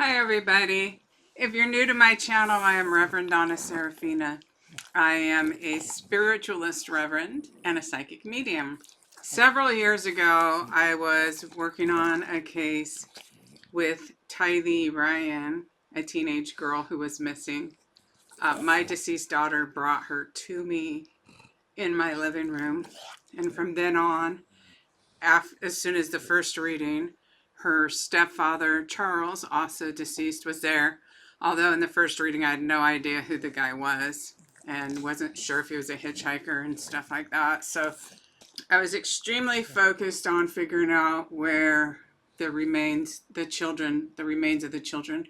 Hi, everybody. If you're new to my channel, I am Reverend Donna Seraphina. I am a spiritualist reverend and a psychic medium. Several years ago, I was working on a case with Tylee Ryan, a teenage girl who was missing. My deceased daughter brought her to me in my living room. And from then on, as soon as the first reading, her stepfather, Charles, also deceased, was there. Although in the first reading, I had no idea who the guy was and wasn't sure if he was a hitchhiker and stuff like that. So I was extremely focused on figuring out where the remains of the children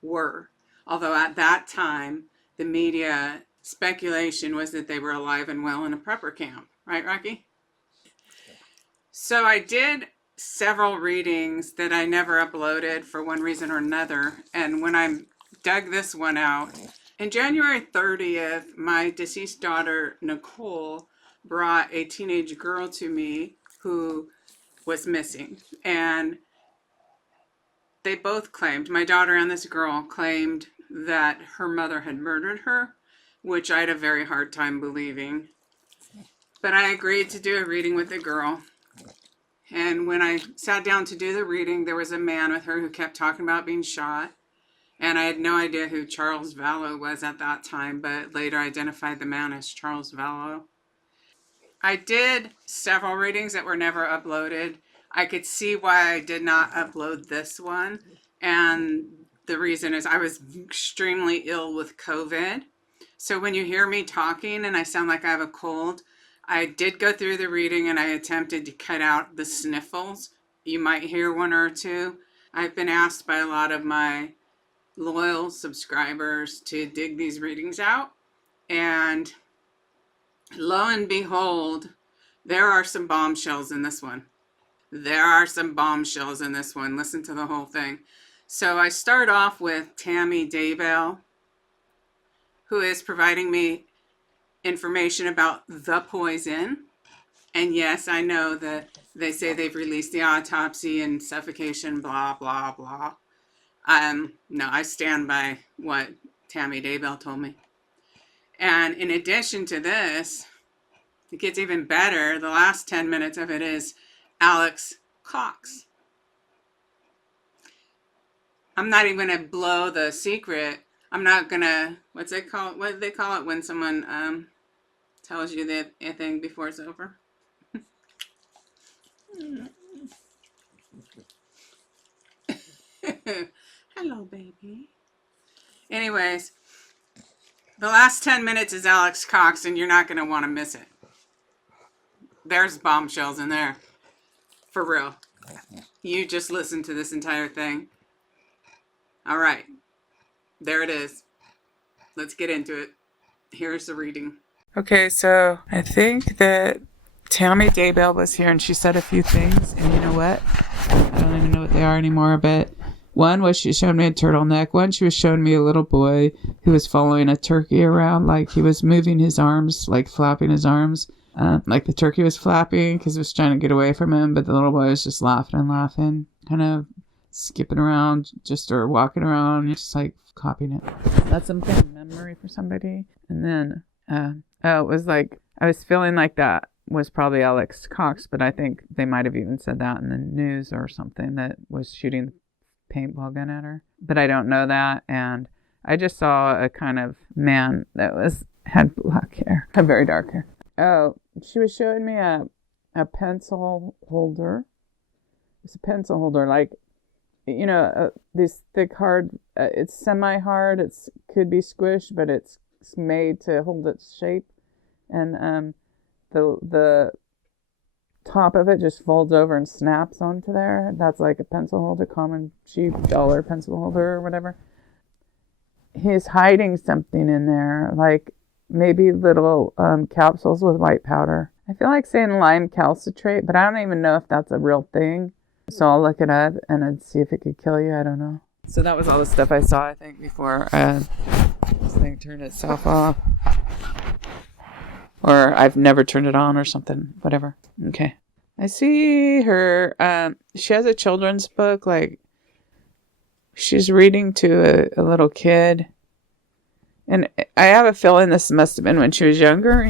were. Although at that time, the media speculation was that they were alive and well in a prepper camp. Right, Rocky? So I did several readings that I never uploaded for one reason or another. And when I dug this one out, on January 30th, my deceased daughter, Nicole, brought a teenage girl to me who was missing. And they both claimed, my daughter and this girl claimed that her mother had murdered her, which I had a very hard time believing. But I agreed to do a reading with the girl. And when I sat down to do the reading, there was a man with her who kept talking about being shot. And I had no idea who Charles Vallow was at that time, but later identified the man as Charles Vallow. I did several readings that were never uploaded. I could see why I did not upload this one. And the reason is I was extremely ill with COVID. So when you hear me talking and I sound like I have a cold, I did go through the reading and I attempted to cut out the sniffles. You might hear one or two. I've been asked by a lot of my loyal subscribers to dig these readings out. And lo and behold, there are some bombshells in this one. Listen to the whole thing. So I start off with Tammy Daybell, who is providing me information about the poison. And yes, I know that they say they've released the autopsy and suffocation, blah, blah, blah. No, I stand by what Tammy Daybell told me. And in addition to this, it gets even better. The last 10 minutes of it is Alex Cox. I'm not even going to blow the secret. I'm not going to, what do they call it when someone tells you the thing before it's over? Hello, baby. Anyways, the last 10 minutes is Alex Cox, and you're not going to want to miss it. There's bombshells in there. For real. You just listen to this entire thing. All right. There it is. Let's get into it. Here's the reading. Okay, so I think that Tammy Daybell was here and she said a few things, and you know what? I don't even know what they are anymore, but one was she showed me a turtleneck. One, she was showing me a little boy who was following a turkey around, like he was moving his arms, like flapping his arms, like the turkey was flapping because it was trying to get away from him, but the little boy was just laughing, kind of skipping around, or walking around, just like copying it. That's some kind of memory for somebody. And then, it was like, I was feeling like that was probably Alex Cox, but I think they might have even said that in the news or something, that was shooting the paintball gun at her. But I don't know that. And I just saw a kind of man that had black hair, had very dark hair. Oh, she was showing me a pencil holder. It's a pencil holder, like, you know, this thick, hard, it's semi-hard. It's could be squished, but it's made to hold its shape. And the top of it just folds over and snaps onto there. That's like a pencil holder, common cheap dollar pencil holder or whatever. He's hiding something in there, like maybe little capsules with white powder. I feel like saying lime calcitrate, but I don't even know if that's a real thing. So I'll look it up and I'd see if it could kill you. I don't know. So that was all the stuff I saw, I think, before this thing turned itself off. Or I've never turned it on or something. Whatever. Okay. I see her. She has a children's book, like She's reading to a little kid. And I have a feeling this must have been when she was younger,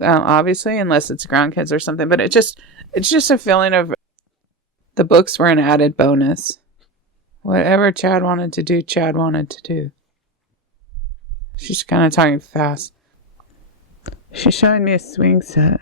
obviously, unless it's grandkids or something. But it's just a feeling of the books were an added bonus. Whatever Chad wanted to do, Chad wanted to do. She's kind of talking fast. She's showing me a swing set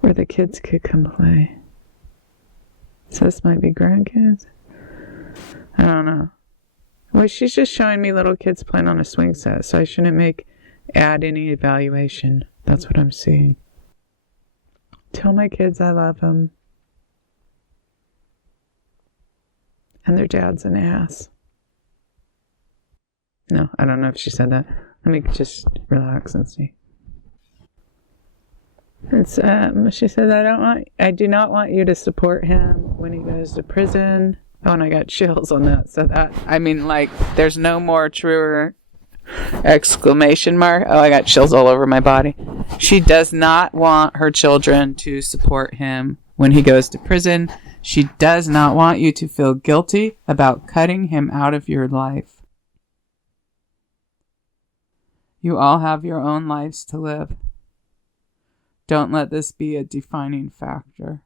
where the kids could come play. So this might be grandkids? I don't know. Well, she's just showing me little kids playing on a swing set, so I shouldn't add any evaluation. That's what I'm seeing. Tell my kids I love them. And their dad's an ass. No, I don't know if she said that. Let me just relax and see. It's she says, I do not want you to support him when he goes to prison. Oh, and I got chills on that. So there's no more truer exclamation mark. Oh, I got chills all over my body. She does not want her children to support him when he goes to prison. She does not want you to feel guilty about cutting him out of your life. You all have your own lives to live. Don't let this be a defining factor.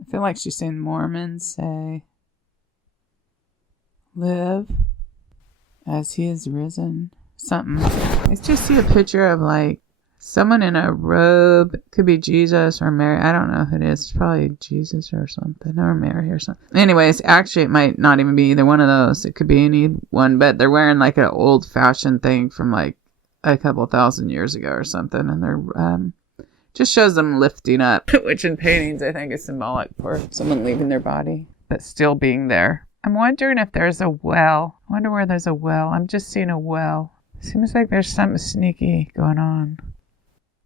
I feel like she's saying Mormons say, live as he is risen. Something. I just see a picture of someone in a robe. Could be Jesus or Mary. I don't know who it is. It's probably Jesus or something, or Mary or something. Anyways, actually it might not even be either one of those. It could be any one, but they're wearing an old fashioned thing from a couple thousand years ago or something, and they're just shows them lifting up, which in paintings I think is symbolic for someone leaving their body but still being there. I'm wondering if there's a well. I wonder where there's a well. I'm just seeing a well. Seems like there's something sneaky going on.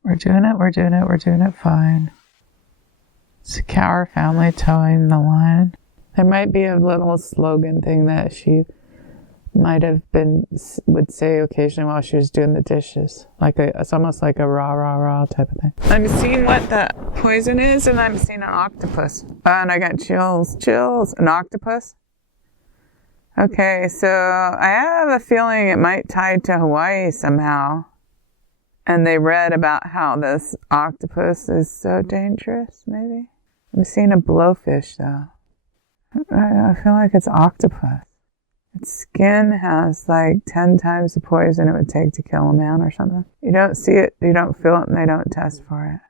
We're doing it fine. It's a Cower family towing the line. There might be a little slogan thing that she might have would say occasionally while she was doing the dishes. It's almost like a rah, rah, rah type of thing. I'm seeing what the poison is, and I'm seeing an octopus. And I got chills. An octopus? Okay, so I have a feeling it might tie to Hawaii somehow. And they read about how this octopus is so dangerous, maybe? I'm seeing a blowfish, though. I feel like it's octopus. Its skin has 10 times the poison it would take to kill a man or something. You don't see it, you don't feel it, and they don't test for it.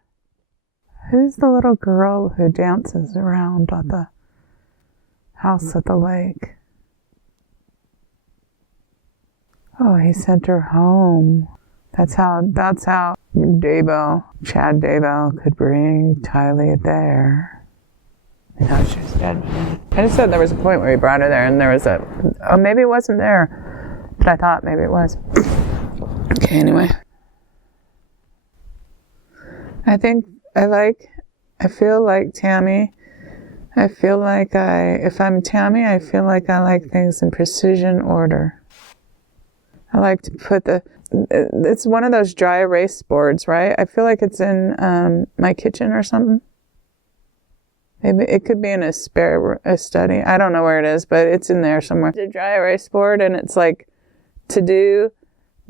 Who's the little girl who dances around at the house at the lake? Oh, he sent her home. That's how Chad Daybell could bring Tylee there. And now she's dead. I just said there was a point where he brought her there, and there was maybe it wasn't there, but I thought maybe it was. Okay, anyway. I feel like Tammy. If I'm Tammy, I feel like I like things in precision order. I like to put it's one of those dry erase boards, right? I feel like it's in my kitchen or something. Maybe it could be in a study. I don't know where it is, but it's in there somewhere. It's a dry erase board, and it's to do,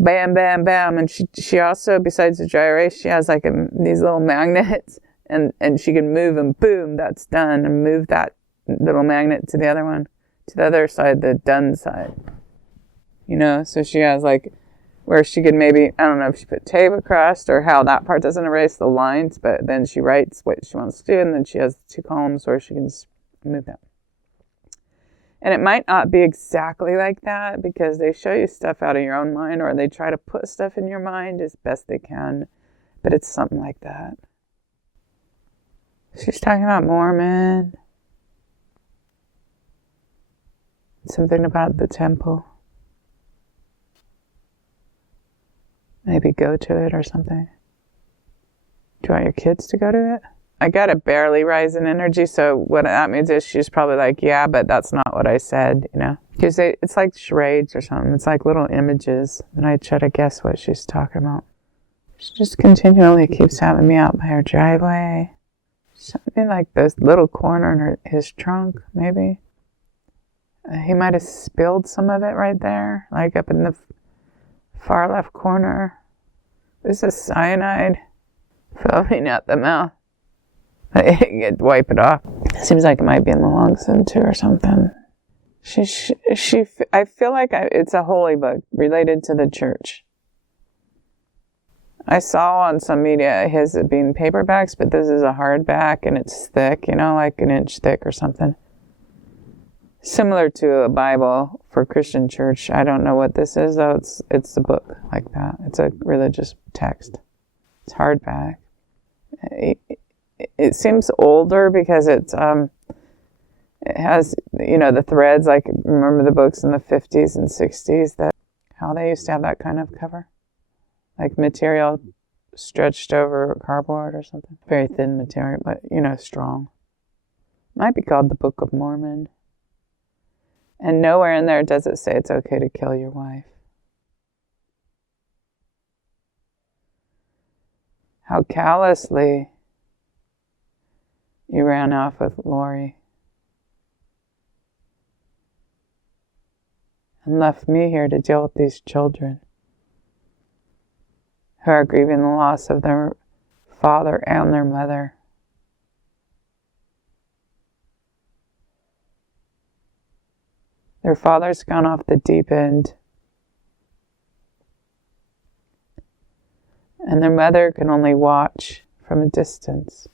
bam, bam, bam. And she also, besides the dry erase, she has these little magnets, and she can move them. Boom, that's done. And move that little magnet to the other one, to the other side, the done side. So she has where she could maybe, I don't know if she put tape across or how that part doesn't erase the lines, but then she writes what she wants to do, and then she has 2 columns where she can just move that. And it might not be exactly like that because they show you stuff out of your own mind, or they try to put stuff in your mind as best they can, but it's something like that. She's talking about Mormon. Something about the temple. Maybe go to it or something. Do you want your kids to go to it? I got a barely rising energy, so what that means is she's probably yeah, but that's not what I said, Because it's like charades or something. It's like little images, and I try to guess what she's talking about. She just continually keeps having me out by her driveway. Something like this little corner in his trunk, maybe. He might have spilled some of it right there, like up in the far left corner. This is cyanide foaming at the mouth. I wipe it off. Seems like it might be in the lungs then too, or something. I feel like it's a holy book related to the church. I saw on some media his being paperbacks, but this is a hardback and it's thick, like an inch thick or something. Similar to a Bible for Christian church. I don't know what this is though. It's a book like that. It's a religious text. It's hardback. It seems older because it has, the threads, like, remember the books in the 50s and 60s, how they used to have that kind of cover? Like material stretched over cardboard or something. Very thin material, but, strong. Might be called the Book of Mormon. And nowhere in there does it say it's okay to kill your wife. How callously you ran off with Lori and left me here to deal with these children who are grieving the loss of their father and their mother. Their father's gone off the deep end, and their mother can only watch from a distance.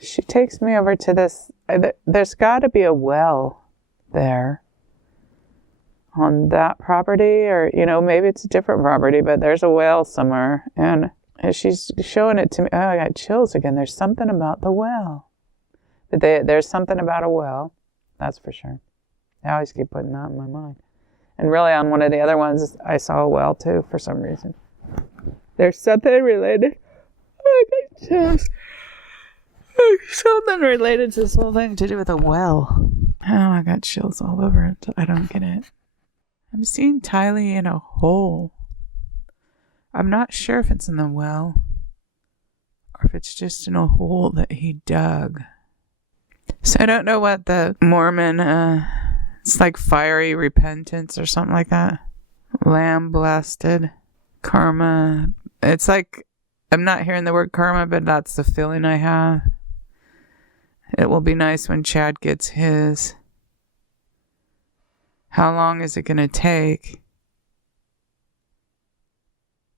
She takes me over to this, there's got to be a well there on that property, or, maybe it's a different property, but there's a well somewhere, and she's showing it to me. Oh, I got chills again. There's something about the well. But there's something about a well, that's for sure. I always keep putting that in my mind. And really on one of the other ones, I saw a well too, for some reason. There's something related. Oh, I got chills. Something related to this whole thing to do with a well. Oh, I got chills all over it. I don't get it. I'm seeing Tylee in a hole. I'm not sure if it's in the well or if it's just in a hole that he dug. So I don't know what the Mormon, it's like fiery repentance or something like that. Lamb blasted. Karma. It's like, I'm not hearing the word karma, but that's the feeling I have. It will be nice when Chad gets his. How long is it going to take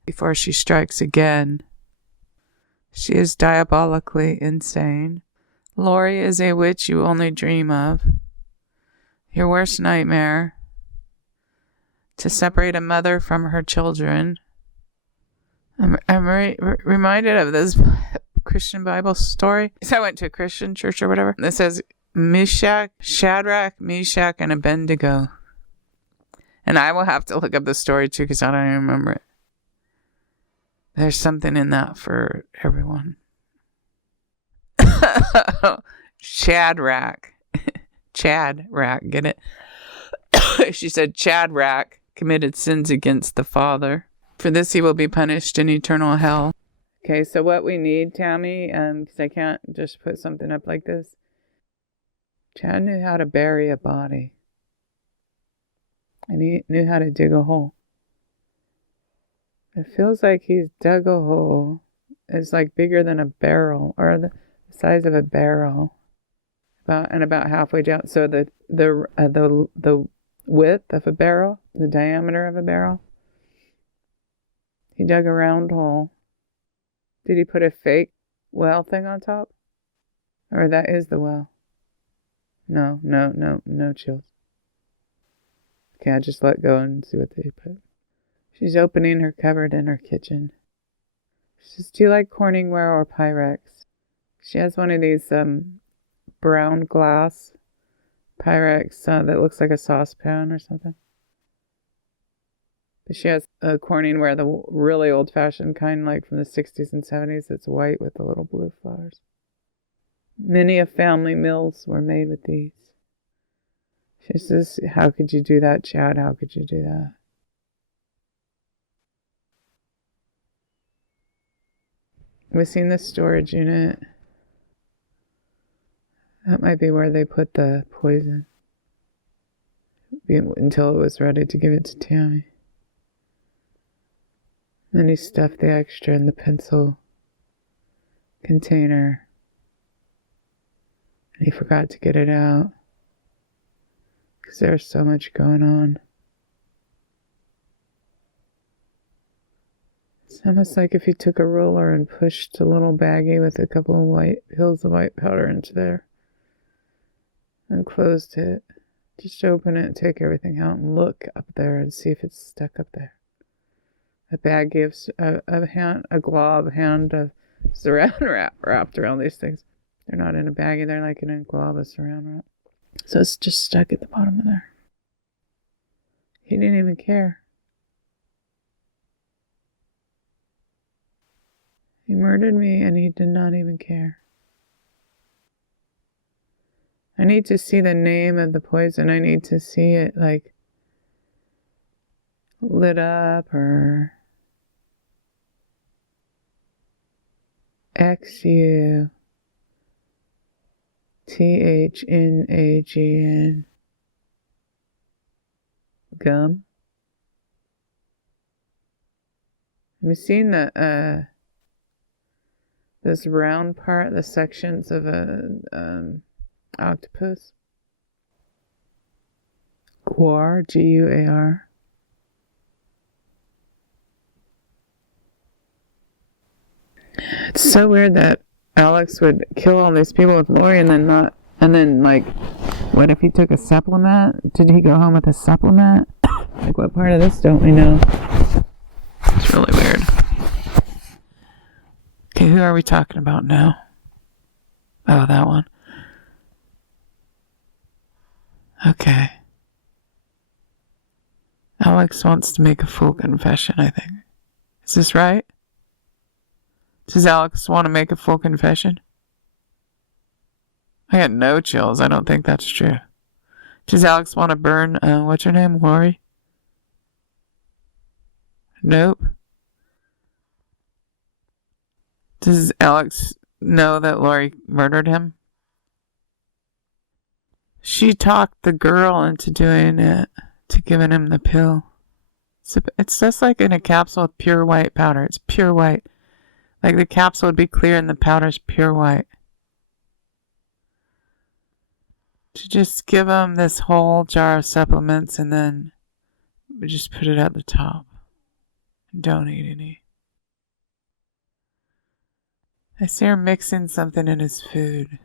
before she strikes again? She is diabolically insane. Lori is a witch you only dream of. Your worst nightmare. To separate a mother from her children. I'm reminded of this Christian Bible story. So I went to a Christian church or whatever. It says Shadrach, Meshach, and Abednego. And I will have to look up the story too because I don't even remember it. There's something in that for everyone. Shadrach, get it? She said Shadrach committed sins against the Father. For this he will be punished in eternal hell. Okay, so what we need, Tammy, because I can't just put something up like this. Chad knew how to bury a body. And he knew how to dig a hole. It feels like he's dug a hole. It's like bigger than a barrel, or the size of a barrel, about halfway down. So the width of a barrel, the diameter of a barrel. He dug a round hole. Did he put a fake well thing on top? Or that is the well? No chills. Okay, I just let go and see what they put. She's opening her cupboard in her kitchen. She says, do you like Corningware or Pyrex? She has one of these brown glass Pyrex that looks like a saucepan or something. But she has a Corningware, the really old-fashioned kind, like from the 60s and 70s. It's white with the little blue flowers. Many a family meals were made with these. She says, how could you do that, Chad? How could you do that? we've seen the storage unit. That might be where they put the poison until it was ready to give it to Tammy. Then he stuffed the extra in the pencil container. And he forgot to get it out because there's so much going on. It's almost like if you took a roller and pushed a little baggie with a couple of white pills of white powder into there and closed it. Just open it and take everything out and look up there and see if it's stuck up there. A baggie of a glob hand of saran wrap wrapped around these things. They're not in a baggie, they're like in a glob of saran wrap. So it's just stuck at the bottom of there. He didn't even care. He murdered me and he did not even care. I need to see the name of the poison. I need to see it like lit up or XUTHNAGN. Gum. Have you seen the this round part, the sections of a octopus? Guar, Guar. It's so weird that Alex would kill all these people with Lori and then like, what if he took a supplement? Did he go home with a supplement? Like, what part of this don't we know? It's really weird. Okay, who are we talking about now? Oh, that one. Okay. Alex wants to make a full confession, I think. Is this right? Does Alex want to make a full confession? I got no chills. I don't think that's true. Does Alex want to burn, what's her name, Lori? Nope. Does Alex know that Lori murdered him? She talked the girl into doing it, to giving him the pill. It's just like in a capsule with pure white powder. It's pure white. Like the capsule would be clear and the powder's pure white. To just give him this whole jar of supplements and then just put it at the top. Don't eat any. I see her mixing something in his food.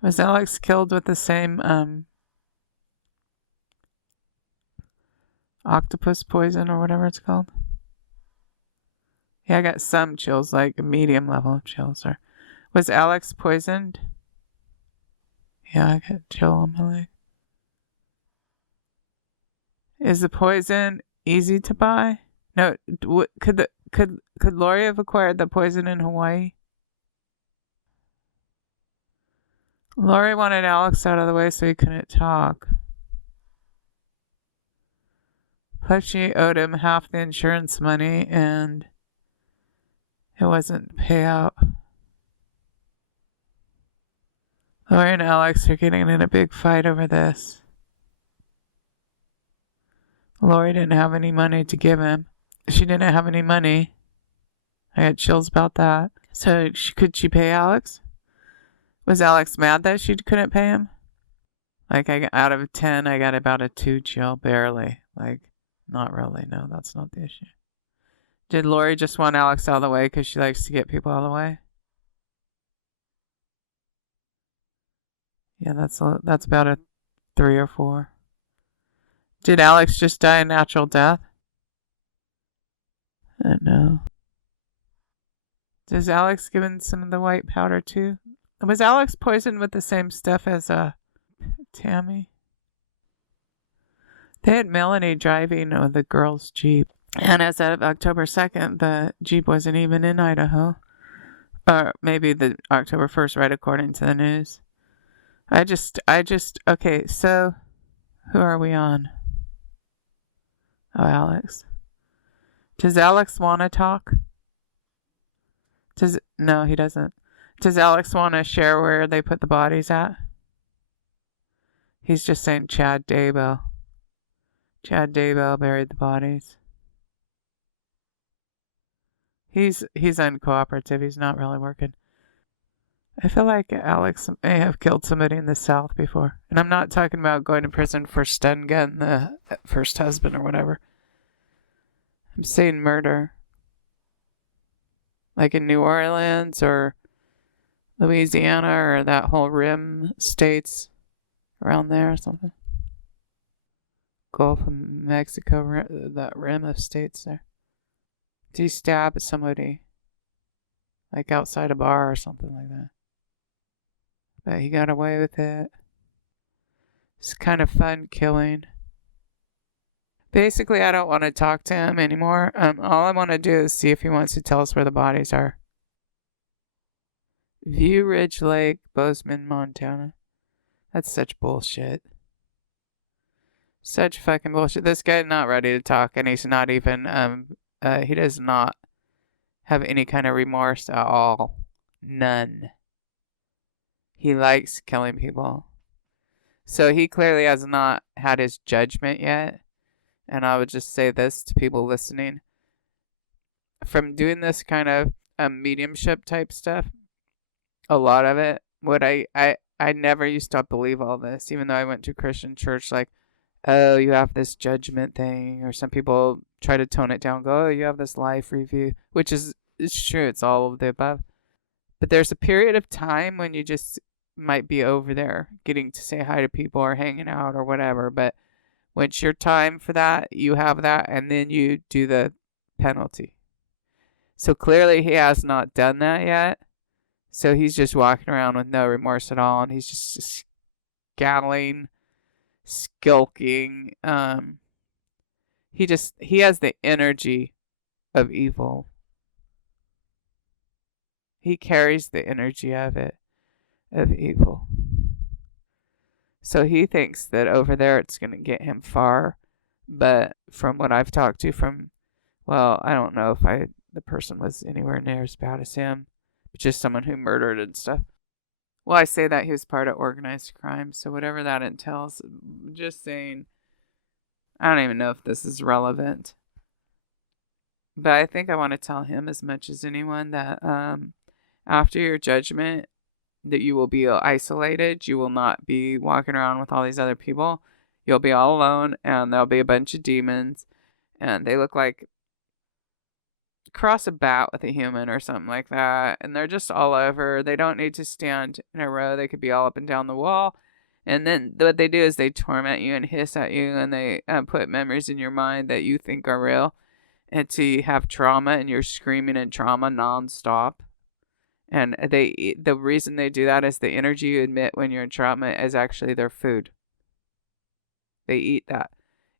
Was Alex killed with the same octopus poison or whatever it's called? Yeah, I got some chills, like a medium level of chills. Or was Alex poisoned? Yeah, I got a chill on my leg. Is the poison easy to buy? No, could Lori have acquired the poison in Hawaii? Lori wanted Alex out of the way so he couldn't talk. Plus she owed him half the insurance money and it wasn't payout. Lori and Alex are getting in a big fight over this. Lori didn't have any money to give him. She didn't have any money. I had chills about that. So could she pay Alex? Was Alex mad that she couldn't pay him? Like, out of 10, I got about a 2 chill, barely. Like, not really. No, that's not the issue. Did Lori just want Alex out of the way because she likes to get people out of the way? Yeah, that's about a 3 or 4. Did Alex just die a natural death? No. Does Alex give him some of the white powder too? Was Alex poisoned with the same stuff as Tammy? They had Melanie driving the girl's Jeep. And as of October 2nd, the Jeep wasn't even in Idaho. Or maybe the October 1st, right, according to the news. Okay, so who are we on? Oh, Alex. Does Alex want to talk? No, he doesn't. Does Alex want to share where they put the bodies at? He's just saying Chad Daybell. Chad Daybell buried the bodies. He's uncooperative. He's not really working. I feel like Alex may have killed somebody in the South before. And I'm not talking about going to prison for stun gun the first husband or whatever. I'm saying murder. Like in New Orleans or Louisiana or that whole rim states around there or something. Gulf of Mexico, that rim of states there. Did he stab somebody? Like outside a bar or something like that. But he got away with it. It's kind of fun killing. Basically, I don't want to talk to him anymore. All I want to do is see if he wants to tell us where the bodies are. View Ridge Lake, Bozeman, Montana. That's such bullshit. Such fucking bullshit. This guy's not ready to talk, and he's not even, he does not have any kind of remorse at all. None. He likes killing people. So he clearly has not had his judgment yet. And I would just say this to people listening. From doing this kind of mediumship type stuff, a lot of it, I never used to believe all this, even though I went to Christian church, like, oh, you have this judgment thing, or some people try to tone it down, go, oh, you have this life review, which is, it's true, it's all of the above. But there's a period of time when you just might be over there getting to say hi to people or hanging out or whatever, but when it's your time for that, you have that, and then you do the penalty. So clearly he has not done that yet. So he's just walking around with no remorse at all, and he's just scattling, skulking. He has the energy of evil. He carries the energy of evil. So he thinks that over there it's going to get him far. But from what I've talked to I don't know if the person was anywhere near as bad as him. But just someone who murdered and stuff. Well, I say that he was part of organized crime. So whatever that entails, just saying, I don't even know if this is relevant. But I think I want to tell him as much as anyone that after your judgment, that you will be isolated. You will not be walking around with all these other people. You'll be all alone, and there'll be a bunch of demons, and they look like cross a bat with a human or something like that, and they're just all over. They don't need to stand in a row. They could be all up and down the wall. And then what they do is they torment you and hiss at you, and they put memories in your mind that you think are real until you have trauma, and you're screaming in trauma nonstop. And the reason they do that is the energy you emit when you're in trauma is actually their food. They eat that.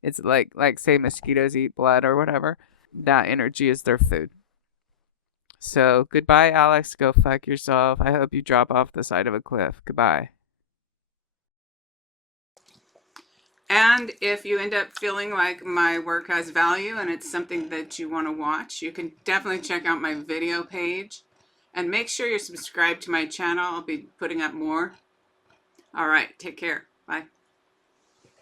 It's like say mosquitoes eat blood or whatever. That energy is their food. So goodbye, Alex. Go fuck yourself. I hope you drop off the side of a cliff. Goodbye. And if you end up feeling like my work has value and it's something that you want to watch, you can definitely check out my video page. And make sure you're subscribed to my channel. I'll be putting up more. All right. Take care. Bye.